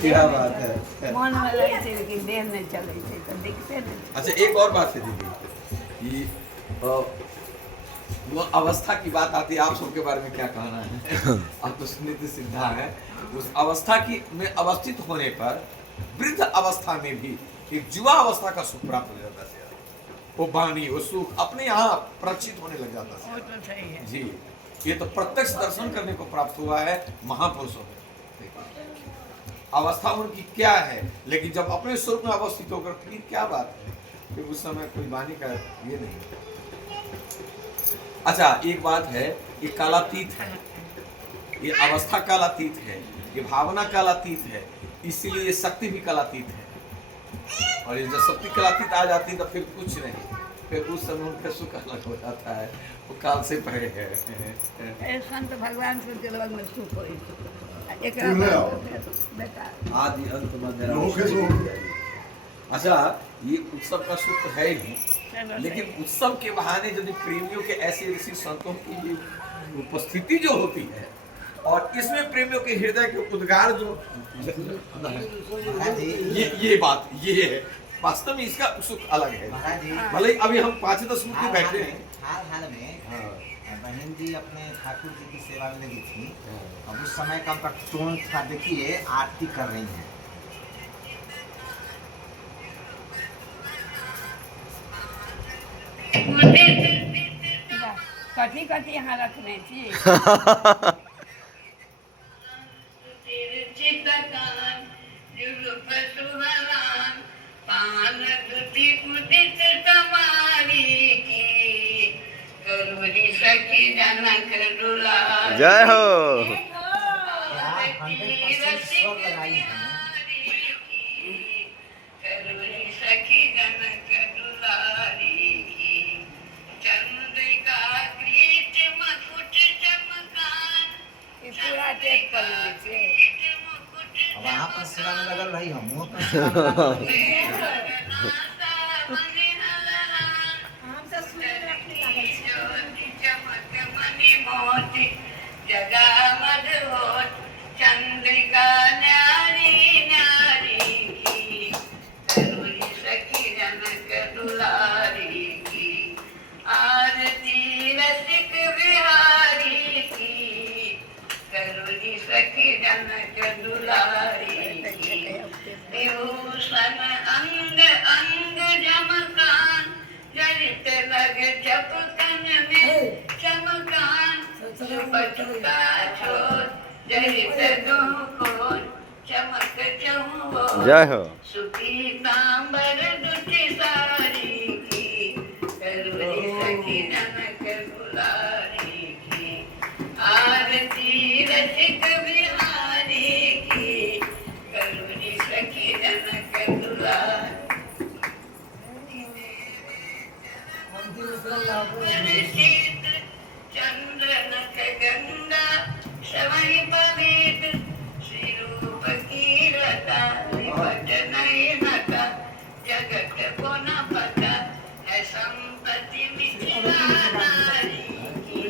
क्या बात है। मन में लगे थे लेकिन देह नहीं चले थे तो दिखते नहीं। अच्छा एक और बात है दीदी, कि वो अवस्था की बात आती है, आप सबके बारे में क्या कहना है? आप तो सुनीति सिद्धा है, उस अवस्था की में अवस्थित होने पर वृद्ध अवस्था में भी एक युवा अवस्था का सुख प्राप्त हो जाता है। वो वाणी वो सुख अपने यहाँ प्रक्षित होने लग जाता है। वो तो सही है जी, ये तो प्रत्यक्ष दर्शन करने को प्राप्त हुआ है महापुरुषों में। अवस्था उनकी क्या है, लेकिन जब अपने स्वरूप में अवस्थित होकर फिर क्या बात है, फिर उस समय कोई वाणी का ये नहीं। अच्छा एक बात है, ये कालातीत है, ये अवस्था कालातीत है, ये भावना कालातीत है, इसीलिए ये शक्ति भी कालातीत है। और ये जब शक्ति कालातीत आ जाती है तो फिर कुछ नहीं, फिर उस समय उनका सुख अलग हो जाता है, वो काल से परे है। संत भगवान से दिलवा में सुख हो एक बेटा आदि अंत मध्य। अच्छा ये उत्सव का सुख तो है ही, लेकिन उत्सव के बहाने यदि प्रेमियों के ऐसे ऋषि संतों की उपस्थिति जो होती है, और इसमें प्रेमियों के हृदय के उद्गार जो ये बात ये है, वास्तव में इसका सुख अलग है। भले अभी हम 5-10 मिनट बैठे हैं, हाल में बहन जी अपने ठाकुर जी की सेवा में लगी थी। अब उस समय का उनका टोन था, देखिए आरती कर रही हैं। कथी कथी यहाँ रखने छी जय हो। पूरा टेक कर लीजिए। वहाँ पर सेवा में लगल रही, हम मुँह पर सेवा में लगल रही। जगा मधुर चंद्रिका न्यारी न्यारी की, करुणी सखी जनक दुलारी की, आरती रसिक बिहारी की, करुणी सखी जनक दुलारी की, विभूषण अंग अंग जमकान, जरित लग जपकन में चमकान, बचका छोर जरित दुकोर, चमक चहुओर, जय हो। सुखी सांबर दुखी सारी की, करुणी सखी जनक दुलारी की, आरती रसिक बिहारी की, करुणी सखी जनक दुलारी। चंद्रन गंगा सवई पवित्र, श्री रूप की रता निपट नहीं नता, जगत को न पता है संपत्ति मिथिला नारी की,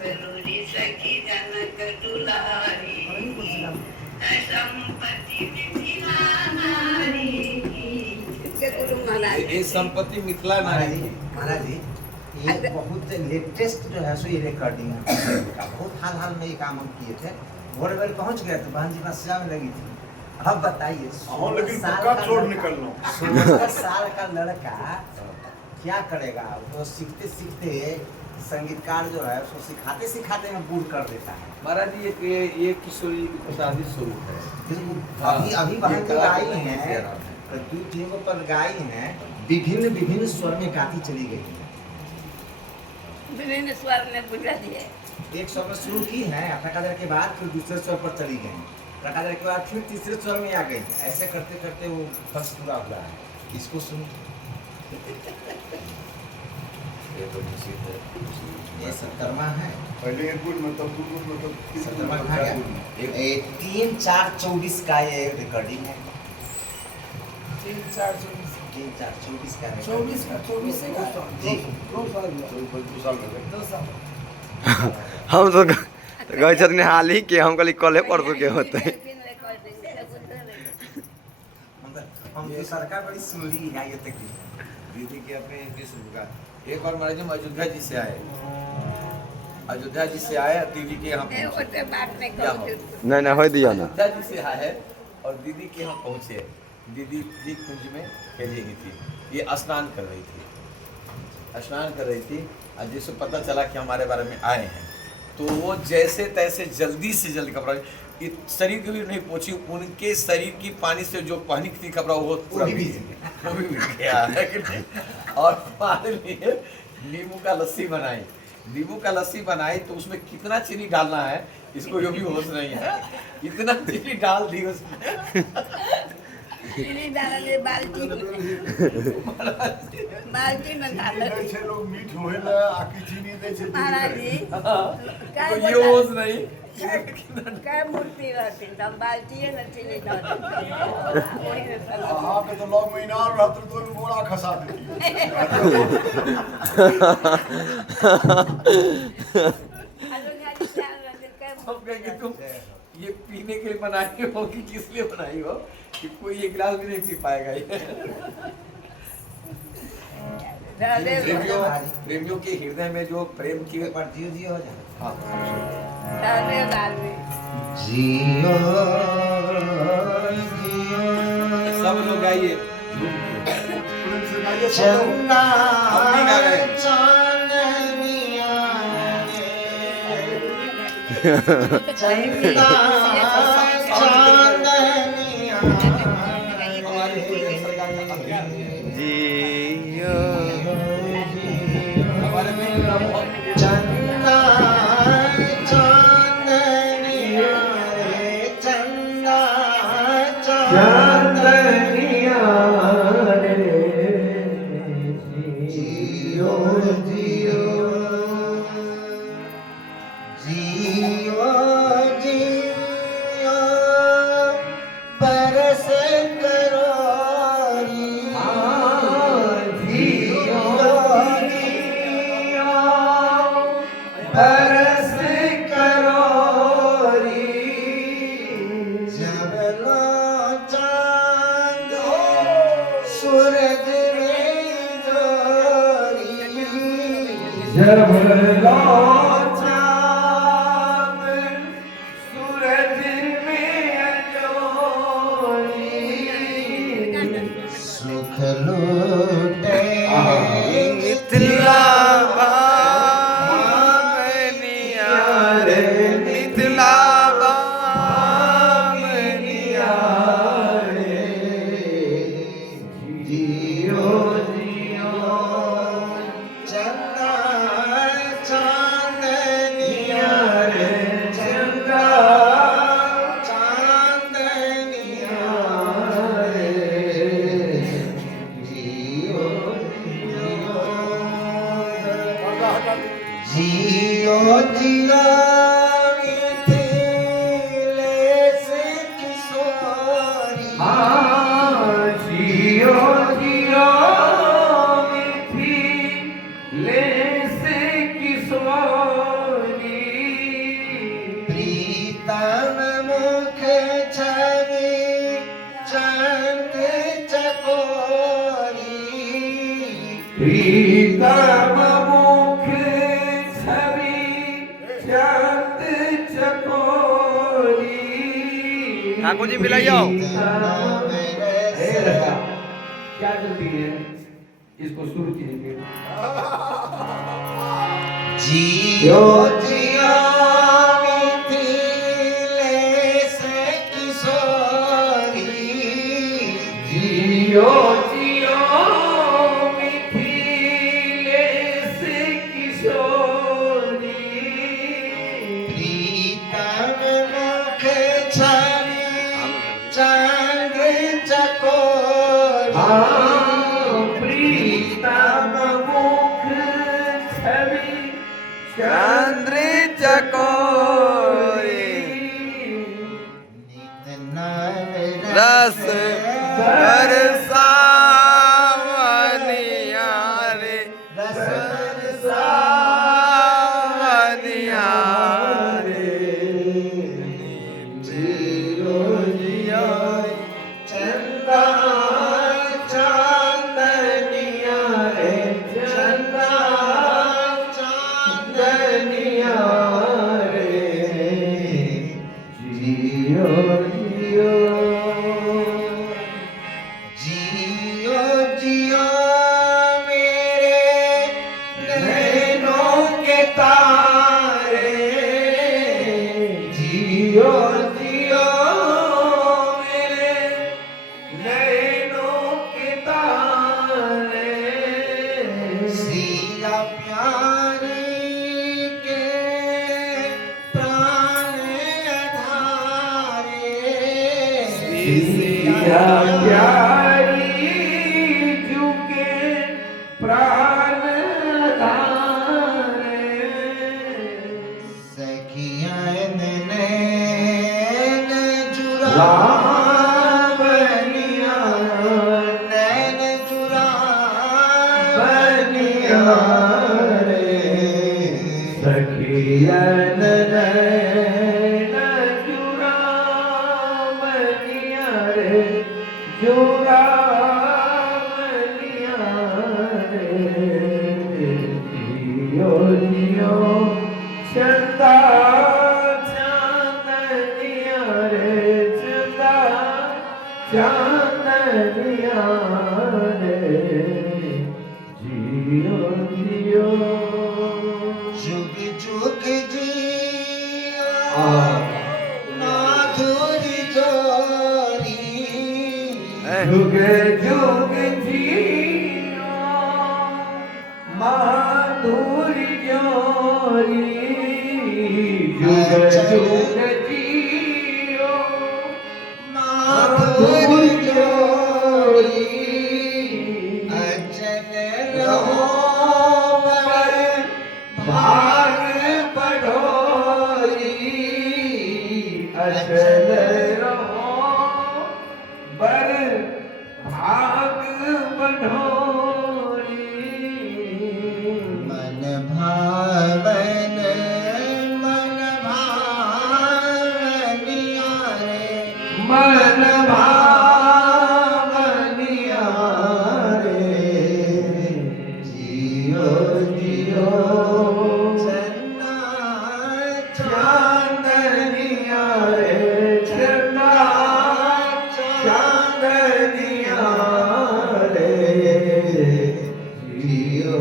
करुणी सखी जनक दुलारी की, है संपत्ति मिथिला नारी की। ये संपत्ति मिथिला नारी की। महाराज जी ये बहुत लेटेस्ट जो है सो ये रिकॉर्डिंग है का, बहुत हाल में ये काम हम किए थे। भोर भोर पहुंच गए तो बहन जी सेवा में लगी थी। अब बताइए 16 साल का लड़का क्या करेगा? वो सीखते सीखते संगीतकार जो है उसको सिखाते सिखाते में बूढ़ कर देता है। महाराज जी ये किशोरी प्रसादी स्वरूप है। अभी बहन जो गाई हैं, 2-3 पर गाई हैं, विभिन्न स्वर में गाती चली गई है। विभिन्न स्वर में बुझा दिए। एक स्वर में शुरू की है, टकादर के बाद फिर दूसरे स्वर पर चली गई, टकादर के बाद फिर तीसरे स्वर में आ गई। ऐसे करते करते वो फर्श पूरा हुआ है। इसको सुन, ये सत्तरवा है। पहले मतलब 3-4-24 का ये रिकॉर्डिंग है। 3-4-24 का 24 का 24 से का जी 2 साल में 2 साल हम तो गए छथिन हाल ही के, हम कहली कले परसों के होते। हम तो सरकार बड़ी सुनी है ये तक दीदी के अपने किस का एक बार महाराज हम अयोध्या जी से आए, अयोध्या जी से आए दीदी के यहाँ पहुंचे। ओते बात नहीं क्या हो? करो नहीं हो दिया ना। अयोध्या जी से आए और दीदी के यहाँ पहुंचे। दीदी जी कुंज में खेली रही थी, ये स्नान कर रही थी, स्नान कर रही थी। और जिसको पता चला कि हमारे बारे में आए हैं तो वो जैसे तैसे जल्दी से जल्दी कपड़ा, शरीर को भी नहीं पहुंची, उनके शरीर की पानी से जो पहनी थी कपड़ा वो पूरा भी भीग गया है कि नहीं? और हमारे लिए नींबू का लस्सी बनाई, नींबू का लस्सी बनाई तो उसमें कितना चीनी डालना है इसको जो भी होश नहीं है, इतना चीनी डाल दी उसमें। चीनी डालने बाल्टी में डाल ऐसे लोग मीठ होएला आकी चीनी दे छे महाराज जी तो ये होश नहीं। काय मूर्ति रहती तब बाल्टी है ना चीनी डाल हां के तो लोग महीना रहत तो बोरा खसा देती हम कहेंगे तुम ये पीने के लिए बनाई हो कि किस लिए बनाई हो कि कोई एक गिलास भी नहीं पी पाएगा ये। प्रेमियों के हृदय में जो प्रेम की एक बार जियो जियो हो जाए। हाँ जियो जियो सब लोग आइए चंदा हम भी गा गए। चांदनिया चंदा चांदनिया जियो हमारे में चंदा चांदनिया रे चंदा चांदनिया रे जियो जियो जियो जियो बरस करो जियो जियो बरस करो जब लो चांद सूरज रे जोरी जब लो चांद सूरज में जोरी सुख लूटे मिथिला बामनिया रे मिथिला बामनिया रे जियो जियो चंदा चांदनिया रे चंदा चांदनिया रे जियो जियो जियो मिथिलेश किशोरी जियो जियो मिथिलेश किशोरी प्रीतम मुख छवि चंद चकोरी प्रीतम मुख छवि चंद चकोरी ठाकुर जी मिलाइयो। क्या चलती है इसको शुरू कीजिए। जियो जियो मिथिलेश किशोरी जियो जियो मिथिलेश किशोरी प्रीतम मुख छवि चंद चकोरी प्रीतम मुख छवि चंद्र चकोरी नित नव रस बरसावनिया रे रस बरसावनिया रे जियो जियो सिया प्यारी झुके प्राण धारे सखियन नैन चुरा लावनिया नैन चुरा बनिया रे सखियन नैन जुरावनिया रे जुरावनिया रे जियो जियो चंदा चांदनिया रे चंदा चांदनिया रे जियो जियो जुग जुग जियो माधुरी जोरी जुग जुग जियो माधुरी जोरी जुग जुग जियो माधुरी जोरी अचल रहो भाग बढ़ोरी अचल रहो बर भाग बढ़ोरी मन भावन भावनिया रे मन भावनिया रे जियो जियो चन्ना चांदनिया रे चंदा चांदनिया रे जियो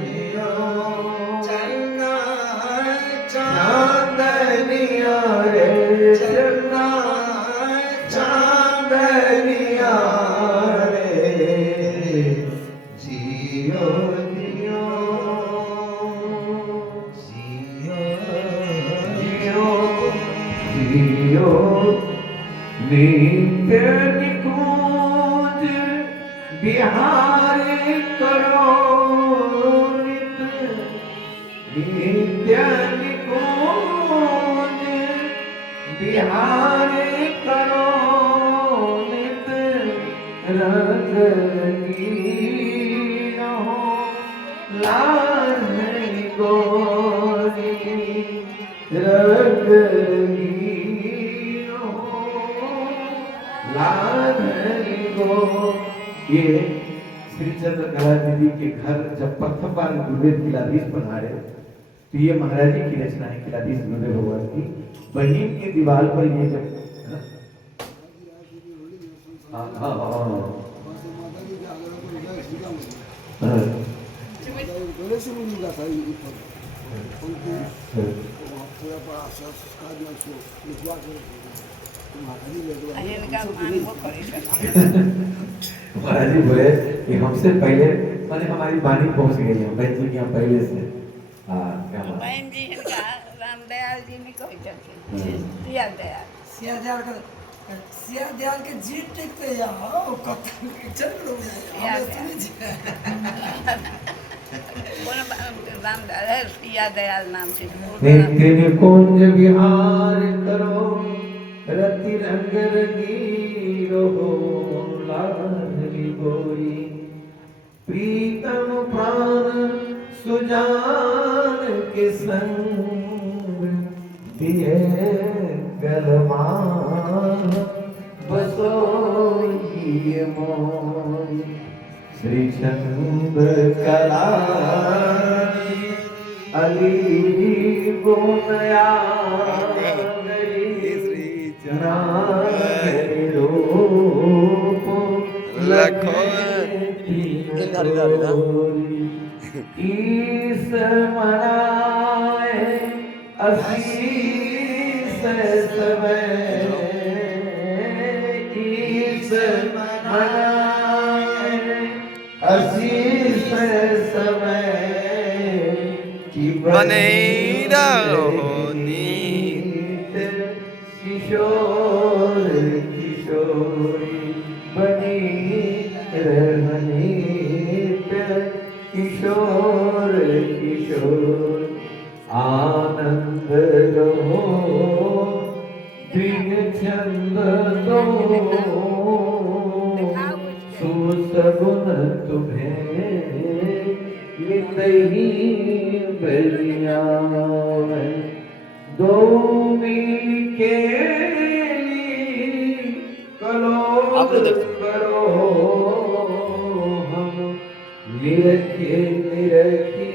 जियो चन्ना चांदनिया रे चंदा चांदनिया रे जियो जियो जियो जियो नित्य निकुंज बिहार करो नित्य निकुंज बिहार करो नित रंगी रहो लाल गोरी रंगी रहो लाल गो। ये श्री चंद्र कला दीदी के घर जब प्रथम बार गुरुदेव किलाधीश पधारे तो ये महाराज जी की रचना है किलाधीश गुरुदेव भगवान की बनीन की दीवार पर ये जब हाँ हाँ हाँ महाराज जी बोले कि हमसे पहले माने हमारी वाणी पहुंच गई है बहन जी के यहाँ पहले से हाँ क्या बात बहन जी इनका रामदयाल जी ने कही जाते सिया दयाल सिया दयाल के जी टिकते जाओ कथा चल लो रामदयाल है सिया दयाल नाम से नित्य कुंज विहार करो रति रंग रंगीरो लाडली गोरी प्रीतम प्राण सुजान के संग दिए गलमा बसोई मोरी श्री चंद्र कला अली बोनया ईस मनाए असीस समय ईस मनाए असीस समय की बने रहो नीत किशोर किशोर डोरी बनी रहनी किशोर किशोर आनंद लो दिन छंद दो सुसगुन तुम्हें नितही बलिया दो मील के करो करो हम निरखे निरखी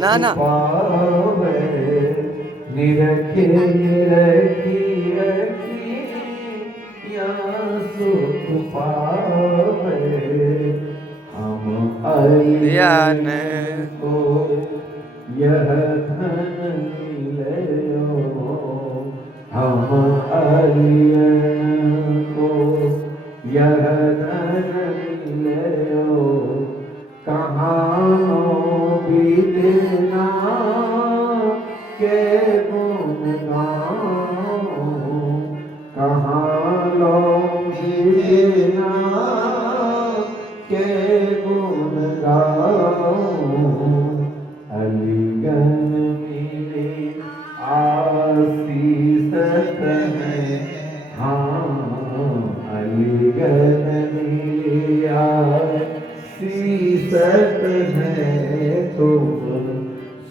ना ना पावे निरखे निरखी रखी या सुख पावे हम ज्ञान को यह धन मिलयो हम अलियन को यह धन मिलयो कहाँ बीतना के गुण गाऊं कहाँ लो बीतना के गुण गाऊं अलीगंज मिले आशीष है हाँ अलीगंज मिले आशीष है तुम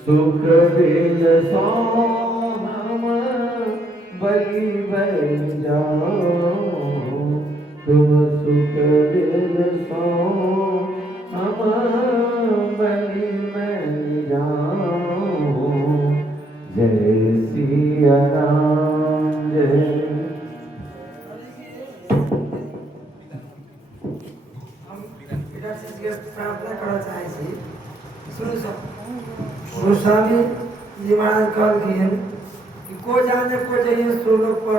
सुख दिल सो हम बलि बन जाओ तुम सुख दिल सो हम बलि बन जाओ जय सिया राम जय प्रार्थना करना चाहे छी सुनो सब गोस्वामी जी महाराज कहल कि को जाने को चाहिए सुरलोक पर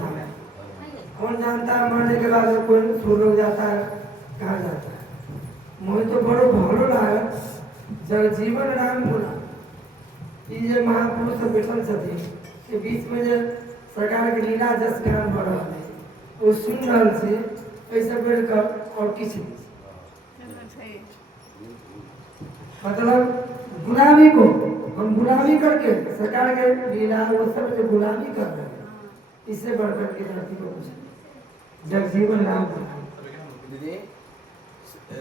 धाम कौन जानता है मरने के बाद कोई सुरलोक जाता है कहाँ जाता है मुझे तो बड़ो भलो लगा जब जीवन राम बोला ये महापुरुष सब बैठल छथिन के बीच में जो सरकार के लीला जस गान बढ़ रहा है वो सुन रहा से ऐसे बैठ कर और किसी मतलब गुलामी को हम गुलामी करके सरकार के लीला वो सब जो गुलामी कर रहे हैं इससे बढ़कर के धरती को कुछ जगजीवन राम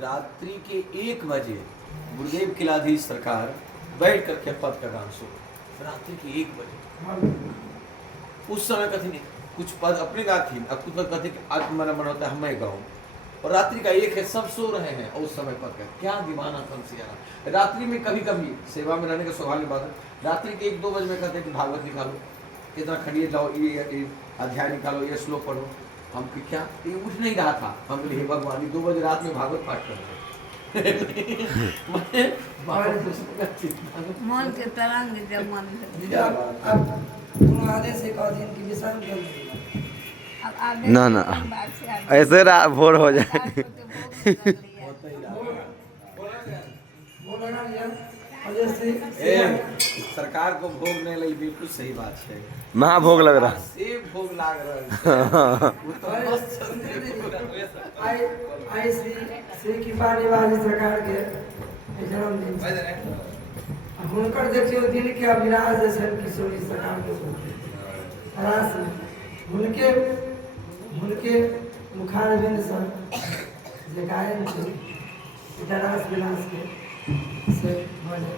रात्रि के 1 बजे गुरुदेव किलाधीश सरकार बैठ करके पद का गान सो रात्रि के 1 बजे उस समय कथी नहीं कुछ पद अपने गाथी अब कुछ पद कथी आज मन होता है मैं गाऊं और रात्रि का 1 है सब सो रहे हैं और उस समय पद का क्या दीवाना कौन सी रात्रि में कभी कभी सेवा में रहने का सौभाग्य बात है रात्रि के 1-2 बजे में कहते हैं कि भागवत निकालो कितना खड़िए लाओ ये अध्याय निकालो ये श्लोक पढ़ो हम कि क्या ये उठ नहीं रहा था हम बोले हे भगवान 2 बजे रात में भागवत पाठ कर रहे मन के तरंग जब मन अब आदेश से कह दिन की विश्राम कर अब आगे ना ना ऐसे भोर हो जाए सरकार को भोग नहीं लगी बिल्कुल सही बात है महाभोग लग रहा से भोग लाग रहा है वो तो मस्त आई श्री कृपा निवासी सरकार के जन्मदिन हुनकर देखियो दिल के अभिलाष जैसे किशोरी सरकार के रास हुनके मुखारबिंद से जे गायन छै रास विलास के से बोले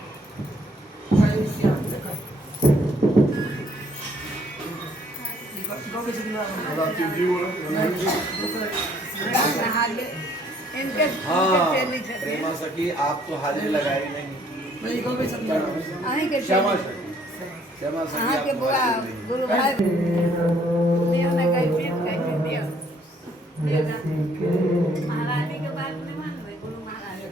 भाई श्याम देखा प्रेमा सखी आप तो हाजिर लगाई नहीं श्यामा सखी के बुआ गुरु भाई महारानी के बात में मानवे गुरु महाराज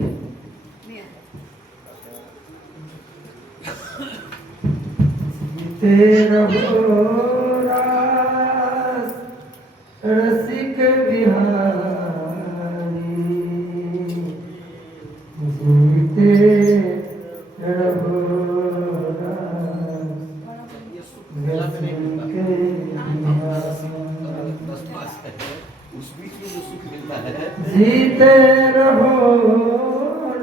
तेरा रास रसिक बिहारी जीते रहो रास रसिक दस पास है उस बीच में जो सुख मिलता है जीते रहो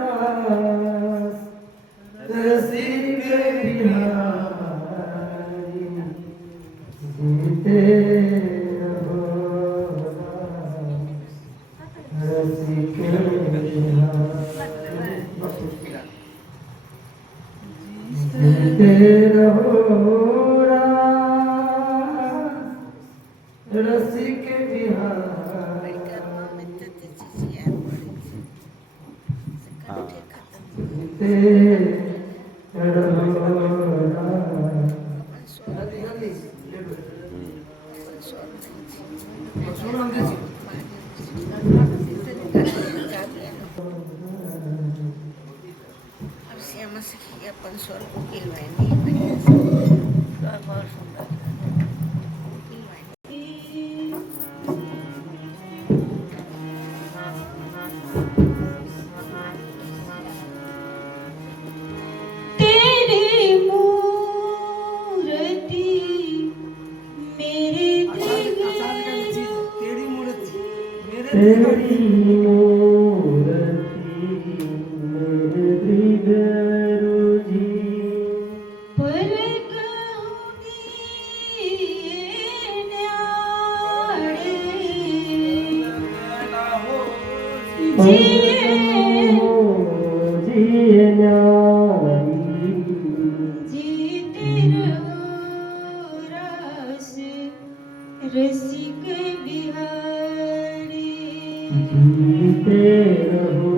रास रसिक बिहारी, जीते रहो रास रसिक बिहारी, जीते रहो रास रसिक बिहारी, जीते रहो अब श्यामा सखी अपन स्वर को किलवाए नहीं बढ़िया से बहुत सुंदर तेरी मूर्ति मेरे हृदय जी, पर कहूँगी न्यारे जिए न्यारी, जीते रहो रस रसिक बिहारी, जीते रहो